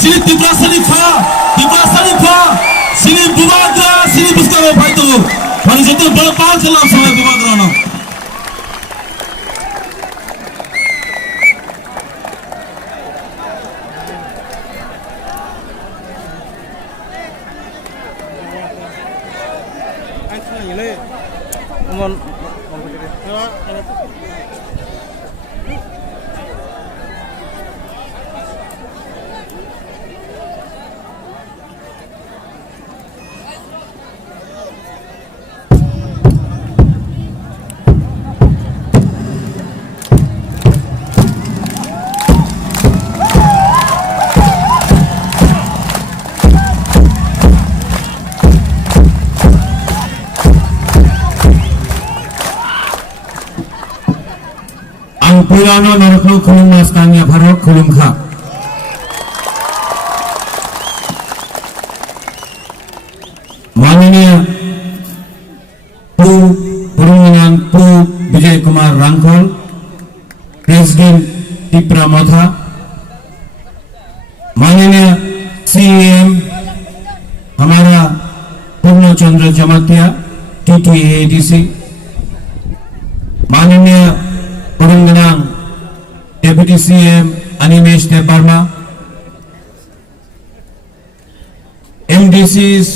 sini Tipra Salifa, sini Bubagra, sini Buskaro Paito. Mari jatuh berpal celam sama Bubagra no. Purano narokno khulum mas kanya bharok khulum kha माननीय पू Vijay Kumar रांखल president Tipra मोथा माननीय CM हमारा पूर्ण चंद्र Jamatia TTADC माननीय Purunganang Deputy CM Animesh Debarma, MDCs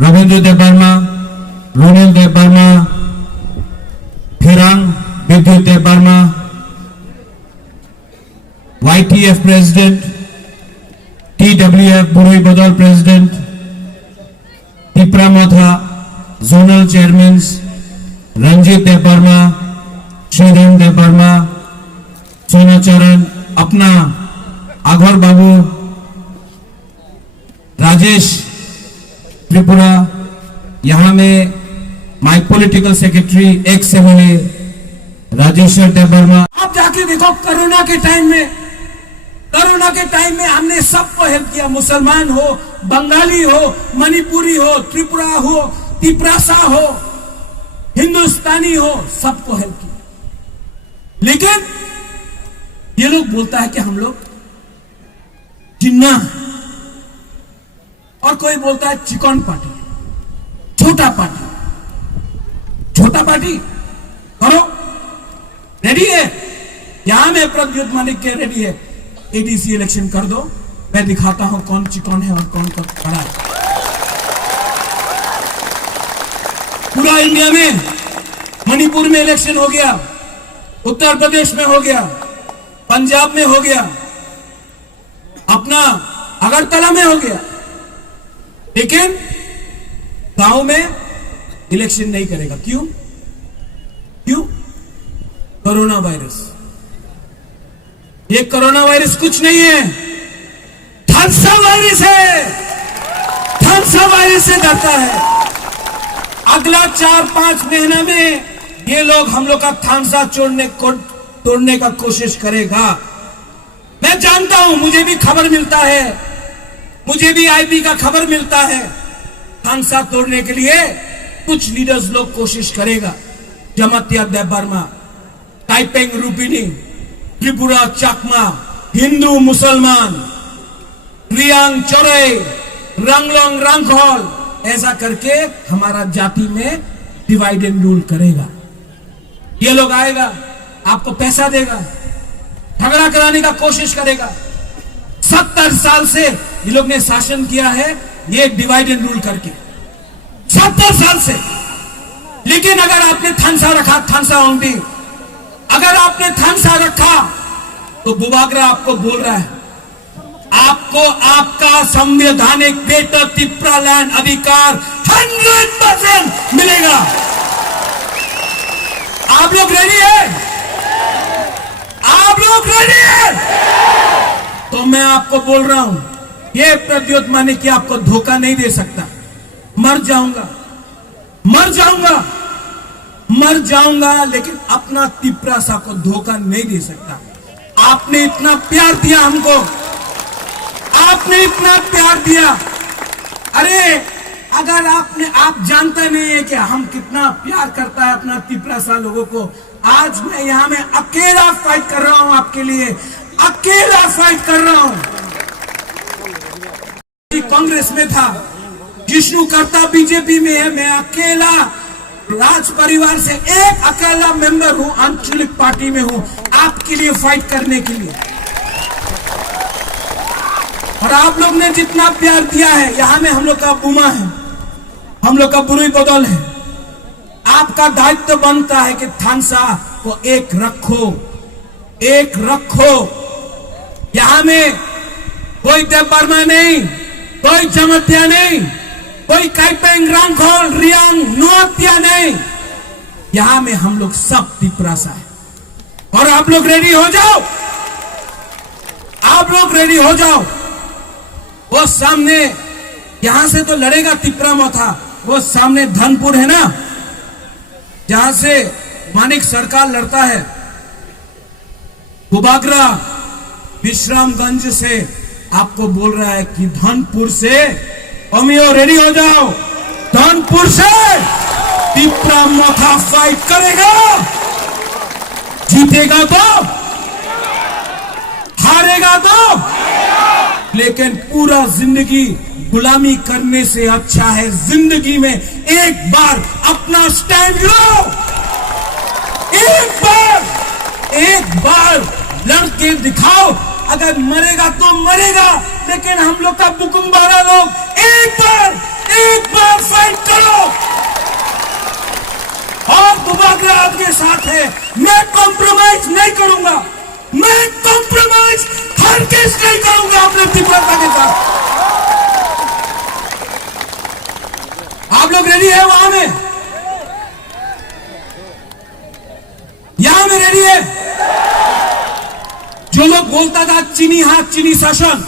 Ravindra Debarma, Ronil Debarma, Phirang Vidyut Debarma, YTF President, TWF Burui Badal President, Tipra Motha Zonal Chairmen, Ranjit Debbarma, Shridhar Debbarma, Sona Charan, अपना आघर बाबू, राजेश त्रिपुरा, यहाँ में my political secretary ex MLA Rajeshwar Debbarma. आप जाके देखो कोरोना के टाइम में हमने सबको हेल्प किया, मुसलमान हो, बंगाली हो, मणिपुरी हो, त्रिपुरा हो, तिपरासा हो, हिंदुस्तानी हो, सबको हेल्प किया। लेकिन ये लोग बोलता है कि हम लोग जिन्ना, और कोई बोलता है चिकन पार्टी, छोटा पार्टी करो, रेडी है? यहां में प्रद्युत मालिक के रेडी है, एडीसी इलेक्शन कर दो, मैं दिखाता हूं कौन चिकन है और कौन खड़ा है। पूरा इंडिया में, मणिपुर में इलेक्शन हो गया, उत्तर प्रदेश में हो गया, पंजाब में हो गया, अपना अगरतला में हो गया, लेकिन गांव में इलेक्शन नहीं करेगा। क्यों? Corona virus. ये कोरोना वायरस कुछ नहीं है, थंसा वायरस है, थंसा वायरस से डरता है। अगला 4-5 महीना में ये लोग हम लोग का थानसा तोड़ने का कोशिश करेगा। मैं जानता हूं, मुझे भी खबर मिलता है, मुझे भी आईबी का खबर मिलता है। थानसा तोड़ने के लिए कुछ लीडर्स लोग कोशिश करेगा। जमातिया देवर्मा, टाइपेंग रूपिनी, त्रिपुरा चाकमा, हिंदू मुसलमान, रियांग चौरे, रंगलोंग रंगखोल, ऐसा करके हमारा जाति में डिवाइड एंड रूल करेगा। ये लोग आएगा, आपको पैसा देगा, झगड़ा कराने का कोशिश करेगा। 70 साल से ये लोग ने शासन किया है, ये डिवाइड एंड रूल करके 70 साल से। लेकिन अगर आपने थानसा रखा, थानसा ओंडी, अगर आपने थानसा रखा तो बुबागरा आपको बोल रहा है, आपको आपका संवैधानिक ग्रेटर तिप्रा लैंड अधिकार 100% मिलेगा। आप लोग रेडी है? आप लोग रेडी है? तो मैं आपको बोल रहा हूं, ये प्रद्युत मानिक आपको धोखा नहीं दे सकता। मर जाऊंगा, लेकिन अपना तिपरासा को धोखा नहीं दे सकता। आपने इतना प्यार दिया हमको, आपने इतना प्यार दिया। अरे अगर आप जानते नहीं है कि हम कितना प्यार करता है अपना तिपरासा लोगों को। आज मैं यहां में अकेला फाइट कर रहा हूं आपके लिए, अकेला फाइट कर रहा हूं। कांग्रेस में था, जिष्णु करता बीजेपी में है, मैं अकेला राज परिवार से एक अकेला मेंबर हूं, आंचलिक पार्टी में हूं, आपके लिए फाइट करने के लिए। और आप लोग ने जितना प्यार दिया है, यहां में हम लोग का बुमा है, हम लोग का बुरी बदल है। आपका दायित्व बनता है कि थानसा को एक रखो, एक रखो। यहां में कोई देव वर्मा नहीं, कोई जमतिया नहीं, कोई काइपेंग रांगखोल रियांग नुआतिया नहीं, यहां में हम लोग सब तिपरासा है। और आप लोग रेडी हो जाओ, आप लोग रेडी हो जाओ। वो सामने यहां से तो लड़ेगा तिपरा मोथा, वो सामने धनपुर है ना, जहां से मानिक सरकार लड़ता है, गुबागरा विश्रामगंज से आपको बोल रहा है कि धनपुर से अमियो रेडी हो जाओ, धनपुर से तिपरा मोथा फाइट करेगा। जीतेगा तो, हारेगा तो, लेकिन पूरा जिंदगी गुलामी करने से अच्छा है जिंदगी में एक बार अपना स्टैंड लो, एक बार लड़के दिखाओ। अगर मरेगा तो मरेगा, लेकिन हम लोग का बुकुम्बारा लोग एक बार फाइट करो। और गुबागरा आपके साथ है, मैं कॉम्प्रोमाइज नहीं करूंगा, मैं कॉम्प्रोमाइज हरगिज़ नहीं करूंगा अपने तिपरासा के साथ। आप लोग रेडी है? वहां में, यहां में रेडी है? जो लोग बोलता था चीनी हाथ चीनी शासन,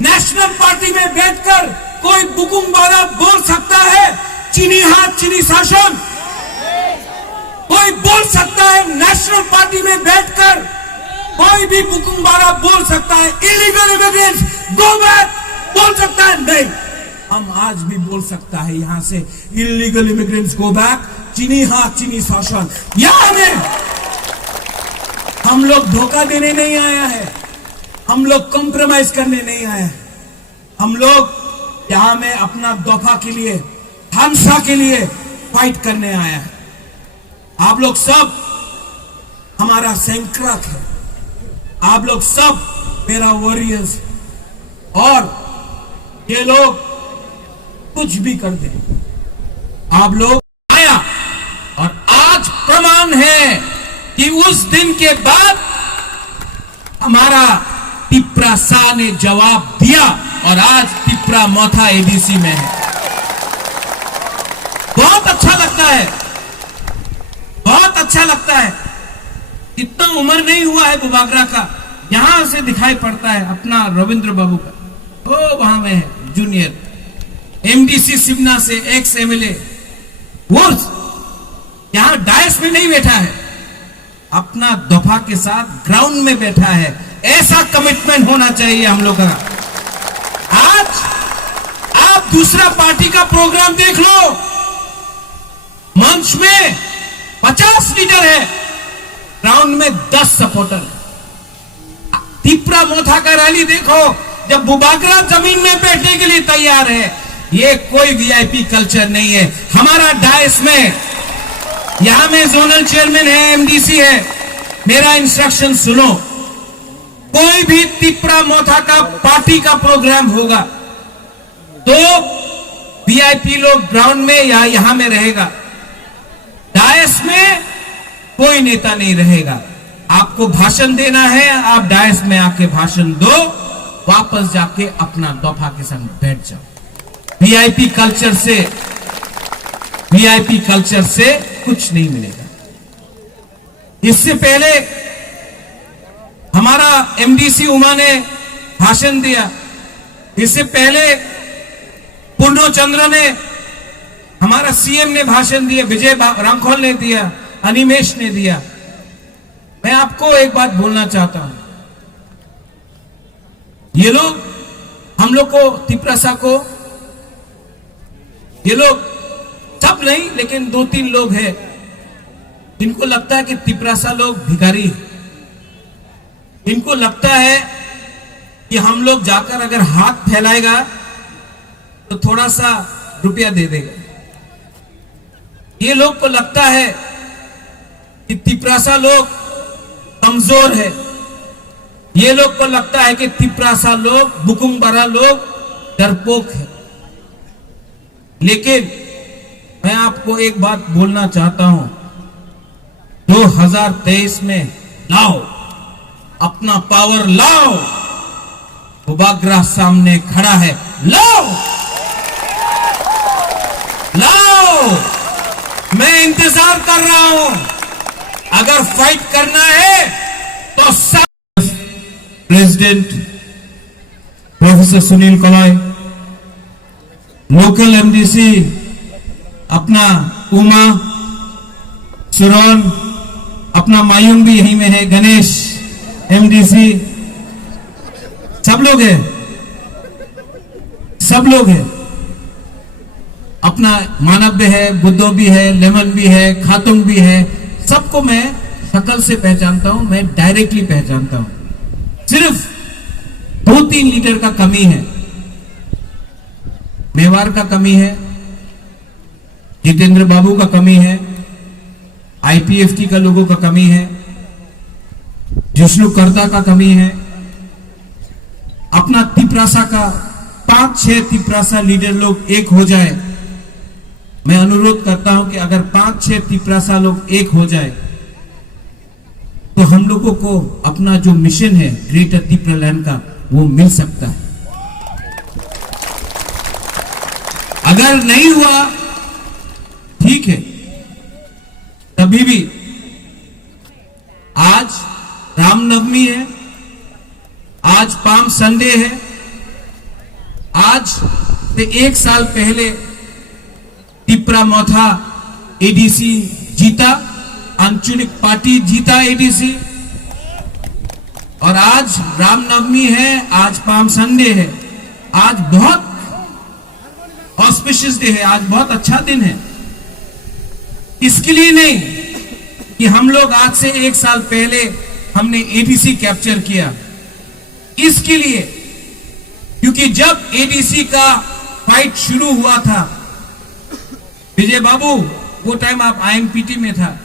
नेशनल पार्टी में बैठकर कोई बुकुम्बारा बोल सकता है चीनी हाथ चीनी शासन? कोई बोल सकता है नेशनल पार्टी में बैठकर? कोई भी बुकुम्बारा बोल सकता है इलीगल इमिग्रेंट्स गो बैक बोल सकता है? नहीं, हम आज भी बोल सकता है यहां से इलीगल इमिग्रेंट्स गो बैक, चीनी हाथ चीनी शासन। यहां में हम लोग धोखा देने नहीं आया है, हम लोग कॉम्प्रोमाइज करने नहीं आए हैं, हम लोग यहां में अपना दफा के लिए, थानसा के लिए फाइट करने आया है। आप लोग सब हमारा सैंक्राक है, आप लोग सब मेरा वॉरियर्स, और ये लोग कुछ भी कर दे, आप लोग आया। और आज प्रमाण है कि उस दिन के बाद हमारा तिपरासा ने जवाब दिया, और आज तिपरा मोथा एडीसी में है। बहुत अच्छा लगता है, बहुत अच्छा लगता है। इतना उम्र नहीं हुआ है गुबागरा का, यहां से दिखाई पड़ता है अपना रविंद्र बाबू का, वो वहां में है जूनियर, एमडीसी सिवना से एक्स एमएलए, वो यहां डायस में नहीं बैठा है, अपना दफा के साथ ग्राउंड में बैठा है। ऐसा कमिटमेंट होना चाहिए हम लोग का। आज आप दूसरा पार्टी का प्रोग्राम देख लो, मंच में 50 लीडर है, ग्राउंड में 10 सपोर्टर। तिपरा मोथा का रैली देखो, जब गुबागरा जमीन में बैठने के लिए तैयार है। ये कोई वीआईपी कल्चर नहीं है। हमारा डायस में, यहां में जोनल चेयरमैन है, एमडीसी है, मेरा इंस्ट्रक्शन सुनो। कोई भी तिपरा मोथा का पार्टी का प्रोग्राम होगा तो वीआईपी लोग ग्राउंड में या यहां में रहेगा, डायस में कोई नेता नहीं रहेगा। आपको भाषण देना है, आप डायस में आके भाषण दो, वापस जाके अपना दफा के संग बैठ जाओ। वीआईपी कल्चर से कुछ नहीं मिलेगा। इससे पहले हमारा एमडीसी उमा ने भाषण दिया, इससे पहले पूर्णचंद्र ने, हमारा सीएम ने भाषण दिया, विजय रांगखोल ने दिया, अनिमेश ने दिया। मैं आपको एक बात बोलना चाहता हूं, ये लोग हम लोग को, तिपरासा को, ये लोग सब नहीं लेकिन 2-3 लोग हैं जिनको लगता है कि तिपरासा लोग भिखारी है। इनको लगता है कि हम लोग जाकर अगर हाथ फैलाएगा तो थोड़ा सा रुपया दे देगा। ये लोग को लगता है कि तिपरासा लोग कमजोर है। ये लोग को लगता है कि तिपरासा लोग, बुकुंगबारा लोग डरपोक है। लेकिन मैं आपको एक बात बोलना चाहता हूं, 2023 में लाओ, अपना पावर लाओ। बुबाग्रा सामने खड़ा है, लाओ लाओ। मैं इंतजार कर रहा हूं। अगर फाइट करना है तो सब। प्रेसिडेंट प्रोफेसर सुनील कलाय, लोकल एमडीसी अपना उमा सुरन, अपना मायूंग भी यहीं में है, गणेश एमडीसी, सब लोग हैं, सब लोग हैं। अपना मानव भी है, बुद्धो भी है, लेमन भी है, खातुंग भी है। सबको मैं शक्ल से पहचानता हूं, मैं डायरेक्टली पहचानता हूं। सिर्फ 2-3 लीडर का कमी है। मेवाड़ का कमी है, जितेंद्र बाबू का कमी है, आईपीएफटी का लोगों का कमी है, जिष्णुकर्ता का कमी है, अपना तिपरासा का 5-6 तिपरासा लीडर लोग एक हो जाए। मैं अनुरोध करता हूं कि अगर 5-6 तिपरासा लोग एक हो जाए तो हम लोगों को अपना जो मिशन है ग्रेटर तिपरालैंड का, वो मिल सकता है। अगर नहीं हुआ ठीक है, तभी भी आज रामनवमी है, आज पाम संडे है। आज से 1 साल पहले तिपरा-मोथा एडीसी जीता, आंचलिक पार्टी जीता एडीसी। और आज रामनवमी है, आज पाम संडे है, आज बहुत ऑस्पिशियस डे है, आज बहुत अच्छा दिन है। इसके लिए नहीं कि हम लोग आज से 1 साल पहले हमने एडीसी कैप्चर किया, इसके लिए क्योंकि जब एडीसी का फाइट शुरू हुआ था, विजय बाबू वो टाइम आप आईएनपीटी में था,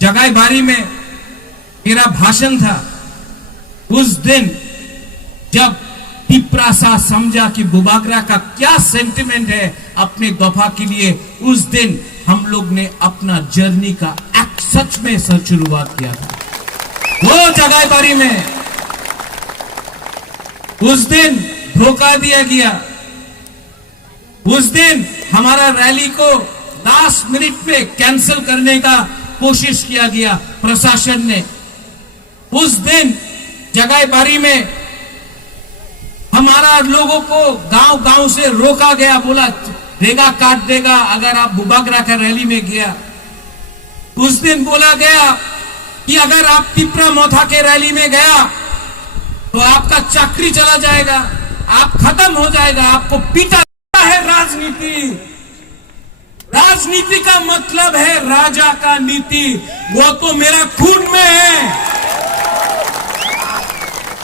जगाई बारी में मेरा भाषण था। उस दिन जब तिपरासा समझा कि बुबाग्रा का क्या सेंटिमेंट है अपने दफा के लिए, उस दिन हम लोग ने अपना जर्नी का सच में शुरुआत किया था। वो जगाई बारी में उस दिन धोखा दिया गया। उस दिन हमारा रैली को लास्ट मिनट पे कैंसिल करने का कोशिश किया गया प्रशासन ने। उस दिन जगाई बारी में हमारा लोगों को गांव गांव से रोका गया, बोला रेगा काट देगा अगर आप बुबाग्रा का रैली में गया। उस दिन बोला गया कि अगर आप तिपरा-मोथा के रैली में गया तो आपका चाकरी चला जाएगा, आप खत्म हो जाएगा, आपको पीटा है। राजनीति, राजनीति का मतलब है राजा का नीति, वो तो मेरा खून में है।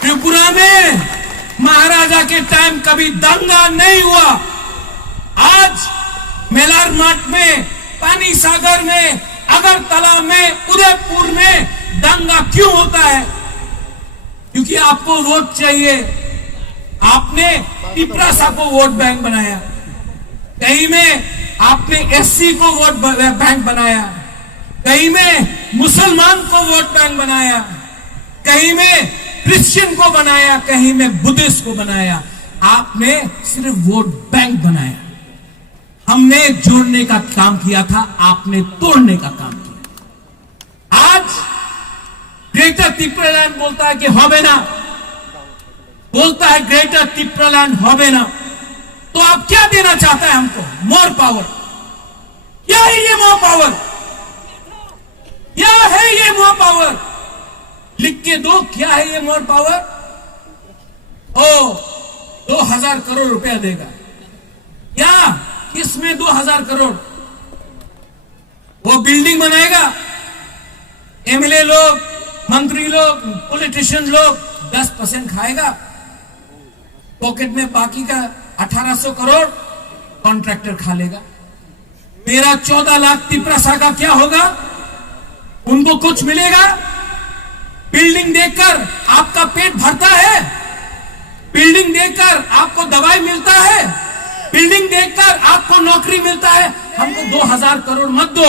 त्रिपुरा में महाराजा के टाइम कभी दंगा नहीं हुआ। आज मेलार मठ में, पानी सागर में, अगरतला में, उदयपुर में दंगा क्यों होता है? क्योंकि आपको वोट चाहिए। आपने तिपरासा को वोट बैंक बनाया, कहीं में आपने एससी को वोट बैंक बनाया, कहीं में मुसलमान को वोट बैंक बनाया, कहीं में क्रिश्चियन को बनाया, कहीं में बुद्धिस्ट को बनाया। आपने सिर्फ वोट बैंक बनाया। हमने जोड़ने का काम किया था, आपने तोड़ने का काम किया। आज ग्रेटर तिपरालैंड बोलता है कि होबेना, बोलता है ग्रेटर तिपरालैंड होबेना। तो आप क्या देना चाहता है हमको? More power. क्या है ये मोर पावर? क्या है ये मोर पावर? लिख के दो, क्या है ये मोर पावर? ओ 2000 करोड़ रुपया देगा। क्या? किसमें 2000 करोड़? वो बिल्डिंग बनाएगा, एमएलए लोग, मंत्री लोग, पॉलिटिशियन लोग 10% खाएगा, पॉकेट में बाकी का 1800 करोड़ कॉन्ट्रैक्टर खा लेगा। मेरा 14 लाख तिपरासा का क्या होगा? उनको कुछ मिलेगा? बिल्डिंग देखकर आपका पेट भरता है? बिल्डिंग देखकर आपको दवाई मिलता है? बिल्डिंग देखकर आपको नौकरी मिलता है? हमको 2000 करोड़ मत दो,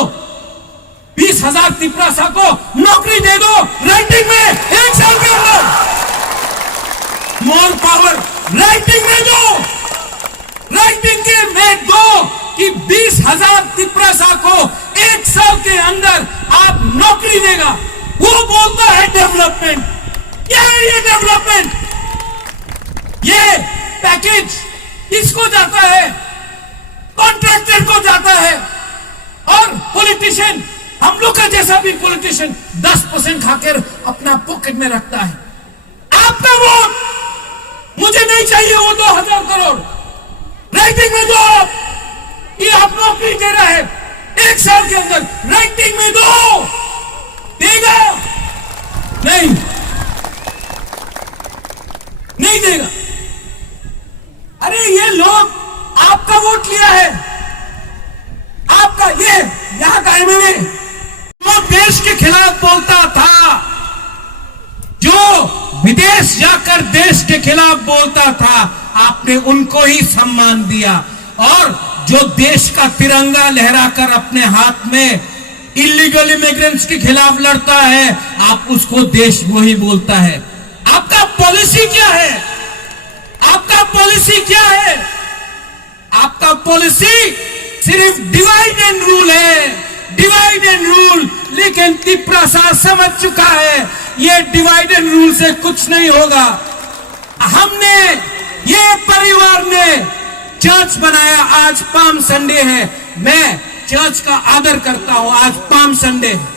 20,000 तिपरासा को नौकरी दे दो राइटिंग में 1 साल के अंदर। मोर पावर राइटिंग में दो, राइटिंग के में दो कि 20,000 तिपरासा को 1 साल के अंदर आप नौकरी देगा। वो बोलता है डेवलपमेंट। क्या है ये डेवलपमेंट? ये पैकेज किसको जाता है? कॉन्ट्रैक्टर को जाता है। और पॉलिटिशियन, हम लोग का जैसा भी पॉलिटिशियन 10% खाकर अपना पॉकेट में रखता है। आपका वोट मुझे नहीं चाहिए। वो 2000 करोड़ राइटिंग में दो आप, कि आप नौकरी दे रहे हैं 1 साल के अंदर। राइटिंग में दो, देगा? नहीं देगा। अरे ये लोग आपका वोट लिया है, आपका ये यहां का एमएलए वो देश के खिलाफ बोलता था, जो विदेश जाकर देश के खिलाफ बोलता था, आपने उनको ही सम्मान दिया। और जो देश का तिरंगा लहराकर अपने हाथ में इलीगल इमिग्रेंट्स के खिलाफ लड़ता है, आप उसको देशद्रोही बोलता है। आपका पॉलिसी क्या है? आपका पॉलिसी क्या है? आपका पॉलिसी सिर्फ डिवाइड एंड रूल है, डिवाइड एंड रूल। लेकिन तिपरासा समझ चुका है ये डिवाइड एंड रूल से कुछ नहीं होगा। हमने, ये परिवार ने चर्च बनाया। आज पाम संडे है, मैं चर्च का आदर करता हूं। आज पाम संडे है,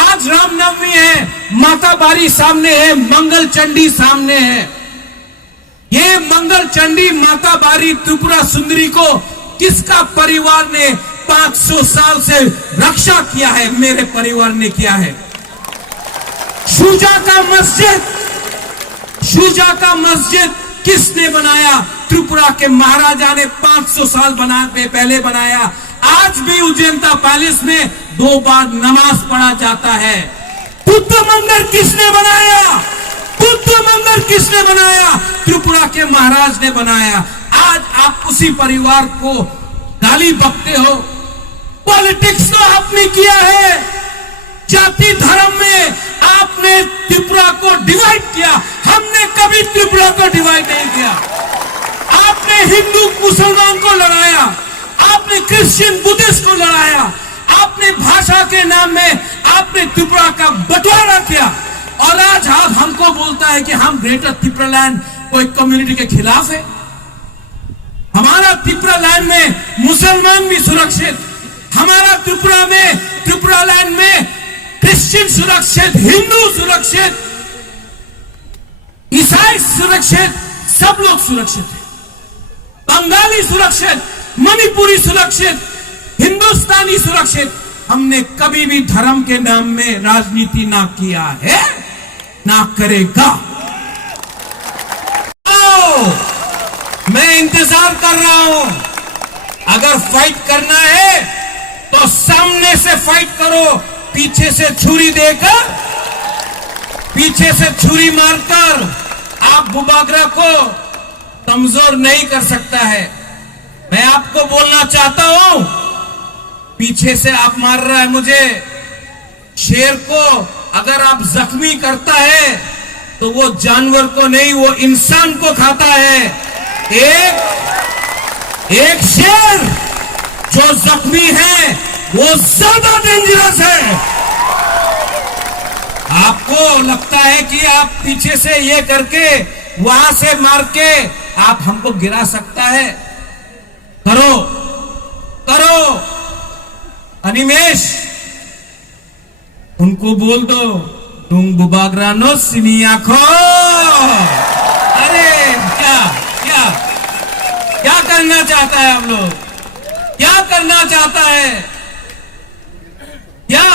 आज रामनवमी है, माता बारी सामने है, मंगल चंडी सामने है। ये मंगल चंडी माता बारी त्रिपुरा सुंदरी को किसका परिवार ने 500 साल से रक्षा किया है? मेरे परिवार ने किया है। शुजा का मस्जिद किसने बनाया? त्रिपुरा के महाराजा ने 500 साल पहले बनाया। आज भी उज्जैनता पैलेस में 2 बार नमाज पढ़ा जाता है। बुद्ध मंदिर किसने बनाया? बुद्ध मंदिर किसने बनाया? त्रिपुरा के महाराज ने बनाया। आज आप उसी परिवार को गाली बकते हो। पॉलिटिक्स तो आपने किया है, जाति धर्म में आपने त्रिपुरा को डिवाइड किया। हमने कभी त्रिपुरा को डिवाइड नहीं किया। आपने हिंदू मुसलमान को लड़ाया, आपने क्रिश्चियन बुद्धिस्ट को लड़ाया, आपने भाषा के नाम में आपने त्रिपुरा का बंटवारा किया। और आज आप हमको बोलता है कि हम ग्रेटर त्रिपुरा लैंड कोई कम्युनिटी के खिलाफ है। हमारा त्रिपुरा लैंड में मुसलमान भी सुरक्षित, हमारा त्रिपुरा लैंड में क्रिश्चियन सुरक्षित, हिंदू सुरक्षित, ईसाई सुरक्षित, सब लोग सुरक्षित हैं। बंगाली सुरक्षित, मणिपुरी सुरक्षित, हिंदुस्तानी सुरक्षित। हमने कभी भी धर्म के नाम में राजनीति ना किया है, ना करेगा। मैं इंतजार कर रहा हूं। अगर फाइट करना है तो सामने से फाइट करो, पीछे से छुरी देकर, पीछे से छुरी मारकर आप बुबागरा को कमजोर नहीं कर सकता है। मैं आपको बोलना चाहता हूं, पीछे से आप मार रहा है मुझे। शेर को अगर आप जख्मी करता है तो वो जानवर को नहीं, वो इंसान को खाता है। एक शेर जो जख्मी है वो ज्यादा डेंजरस है। आपको लगता है कि आप पीछे से ये करके वहां से मार के आप हमको गिरा सकता है? करो करो। अनिमेश, उनको बोल दो तुम बुबागरानो सिनिया खो। अरे क्या क्या क्या करना चाहता है? हम लोग क्या करना चाहता है? क्या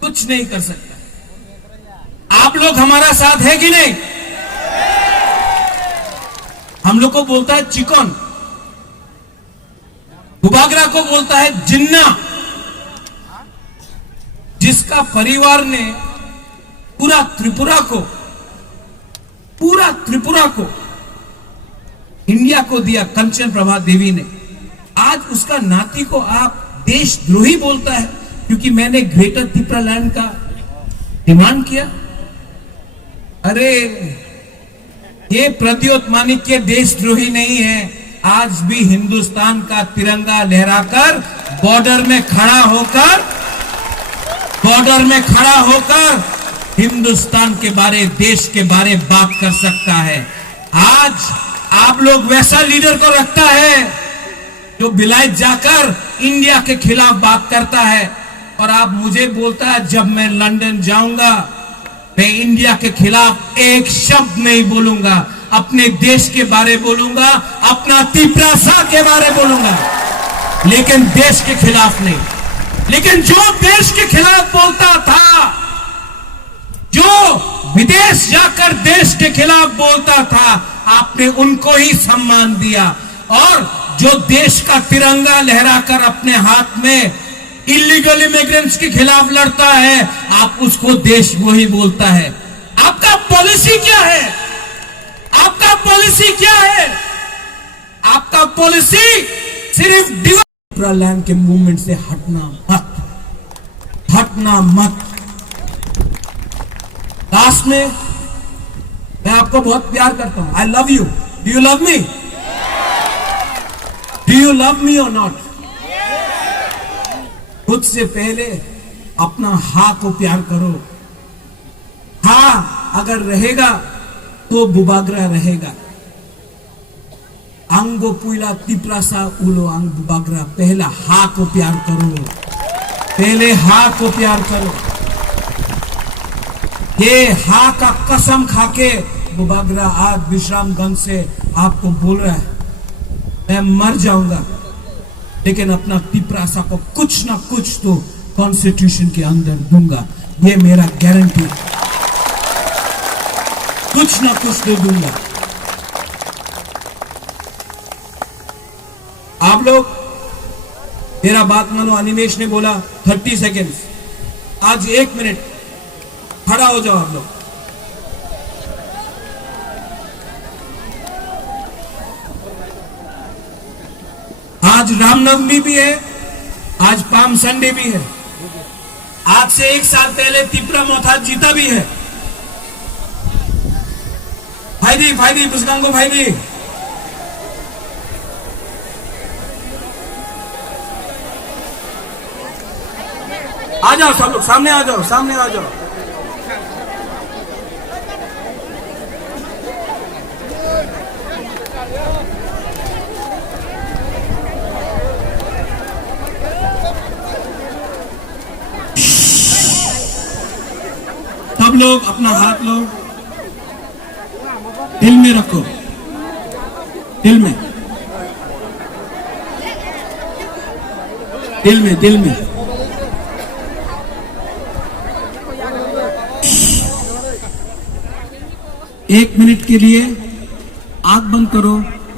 कुछ नहीं कर सकता। आप लोग हमारा साथ है कि नहीं? हम लोग को बोलता है चिकन, बुबागरा को बोलता है जिन्ना। जिसका परिवार ने पूरा त्रिपुरा को इंडिया को दिया, कंचन प्रभा देवी ने, आज उसका नाती को आप देशद्रोही बोलता है क्योंकि मैंने ग्रेटर त्रिपुरा लैंड का डिमांड किया। अरे ये प्रद्योत माणिक्य देशद्रोही नहीं है, आज भी हिंदुस्तान का तिरंगा लहराकर बॉर्डर में खड़ा होकर हिंदुस्तान के बारे, देश के बारे बात कर सकता है। आज आप लोग वैसा लीडर को रखता है जो विलायत जाकर इंडिया के खिलाफ बात करता है, और आप मुझे बोलता है जब मैं लंदन जाऊंगा मैं इंडिया के खिलाफ एक शब्द नहीं बोलूंगा, अपने देश के बारे बोलूंगा, अपना त्रिपुरा के बारे बोलूंगा, लेकिन देश के खिलाफ नहीं। लेकिन जो देश के खिलाफ बोलता था, जो विदेश जाकर देश के खिलाफ बोलता था, आपने उनको ही सम्मान दिया। और जो देश का तिरंगा लहराकर अपने हाथ में इलीगल इमिग्रेंट्स के खिलाफ लड़ता है, आप उसको देशद्रोही बोलता है। आपका पॉलिसी क्या है? आपका पॉलिसी क्या है? आपका पॉलिसी सिर्फ त्रिपुरा लैंड के मूवमेंट से हटना मत। लास्ट में मैं आपको बहुत प्यार करता हूं। I love you. Do you love me? Do you love me और नॉट? खुद से पहले अपना हा को प्यार करो। हा अगर रहेगा तो बुबागरा रहेगा। अंगो पुइला तिप्रासा उलो अंग बुबागरा। पहला हा को प्यार करो, पहले हा को प्यार करो। ये हा का कसम खाके बुबागरा आज विश्रामगंज से आपको बोल रहा है, मैं मर जाऊंगा लेकिन अपना तिप्रासा को कुछ ना कुछ तो कॉन्स्टिट्यूशन के अंदर दूंगा। ये मेरा गारंटी, कुछ ना कुछ तो दूंगा। आप लोग मेरा बात मानो। अनिमेश ने बोला 30 सेकेंड्स, आज 1 मिनट खड़ा हो जाओ आप लोग। आज रामनवमी भी है, आज पाम संडे भी है। आज से 1 साल पहले त्रिपुरा मोथाज जीता भी है। फायदी पुष्कांगो फायदी। आ जाओ सब लोग, सामने आ जाओ, सामने आ जाओ। सब लोग अपना हाथ लो, दिल में रखो, दिल में। दिल में 1 मिनट के लिए आंख बंद करो।